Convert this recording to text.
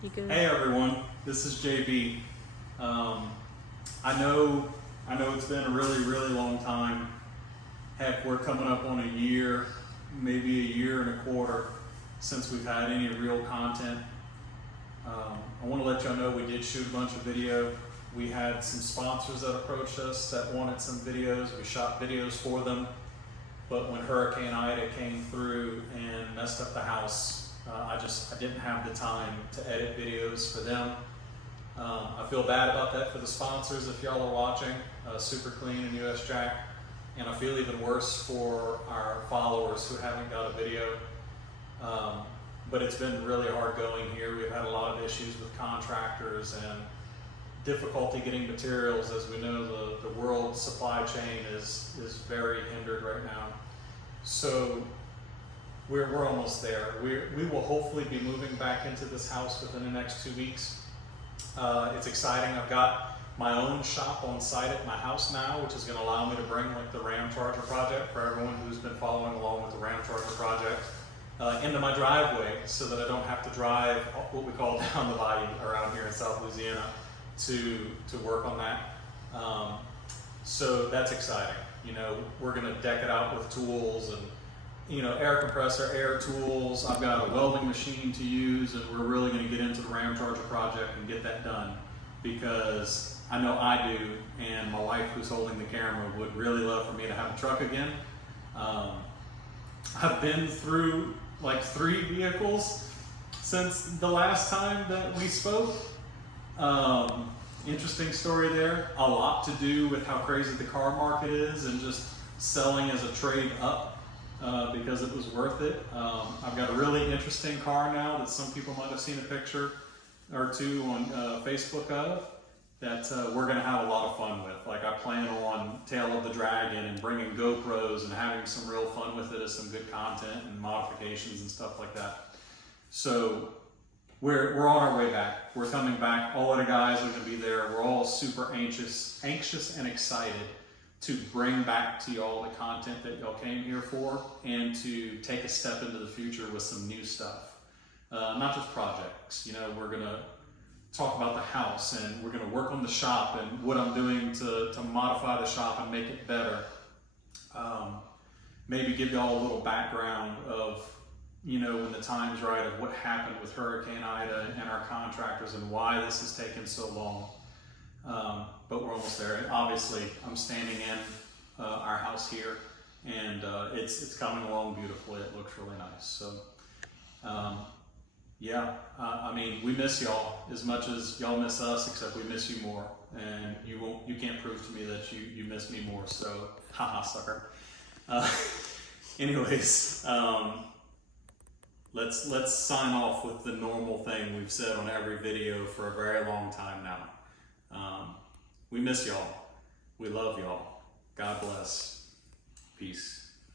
You good? Hey everyone, this is JB. I know it's been a really long time. Heck, we're coming up on a year, maybe a year and a quarter since we've had any real content. I want to let y'all know we did shoot a bunch of video. We had some sponsors that approached us that wanted some videos. We shot videos for them, but when Hurricane Ida came through and messed up the house, I didn't have the time to edit videos for them. I feel bad about that for the sponsors if y'all are watching, Super Clean and US Jack, and I feel even worse for our followers who haven't got a video. But it's been really hard going here. We've had a lot of issues with contractors and difficulty getting materials. As we know, the world supply chain is very hindered right now. So we're almost there. We will hopefully be moving back into this house within the next 2 weeks. It's exciting. I've got my own shop on site at my house now, which is going to allow me to bring like the Ramcharger project for everyone who's been following along with the Ramcharger project into my driveway, so that I don't have to drive what we call down the bayou around here in South Louisiana to work on that. So that's exciting. You know, we're going to deck it out with tools and, you know, air compressor, air tools. I've got a welding machine to use, and we're really going to get into the Ramcharger project and get that done, because I know I do, and my wife, who's holding the camera, would really love for me to have a truck again. I've been through like 3 vehicles since the last time that we spoke. Interesting story there. A lot to do with how crazy the car market is and just selling as a trade up. Because it was worth it. I've got a really interesting car now that some people might have seen a picture or two on Facebook of, that we're going to have a lot of fun with. Like, I plan on Tail of the Dragon and bringing GoPros and having some real fun with it as some good content and modifications and stuff like that. So we're on our way back. We're coming back. All of the guys are going to be there. We're all super anxious and excited to bring back to y'all the content that y'all came here for, and to take a step into the future with some new stuff. Not just projects. You know, we're gonna talk about the house, and we're gonna work on the shop and what I'm doing to modify the shop and make it better. Maybe give y'all a little background of, you know, when the time's right, of what happened with Hurricane Ida and our contractors and why this has taken so long. But we're almost there. And obviously, I'm standing in our house here, and it's coming along beautifully. It looks really nice. So, yeah, I mean, we miss y'all as much as y'all miss us, except we miss you more. And you can't prove to me that you miss me more. So, haha, sucker. Anyways, let's sign off with the normal thing we've said on every video for a very long time now. We miss y'all. We love y'all. God bless. Peace.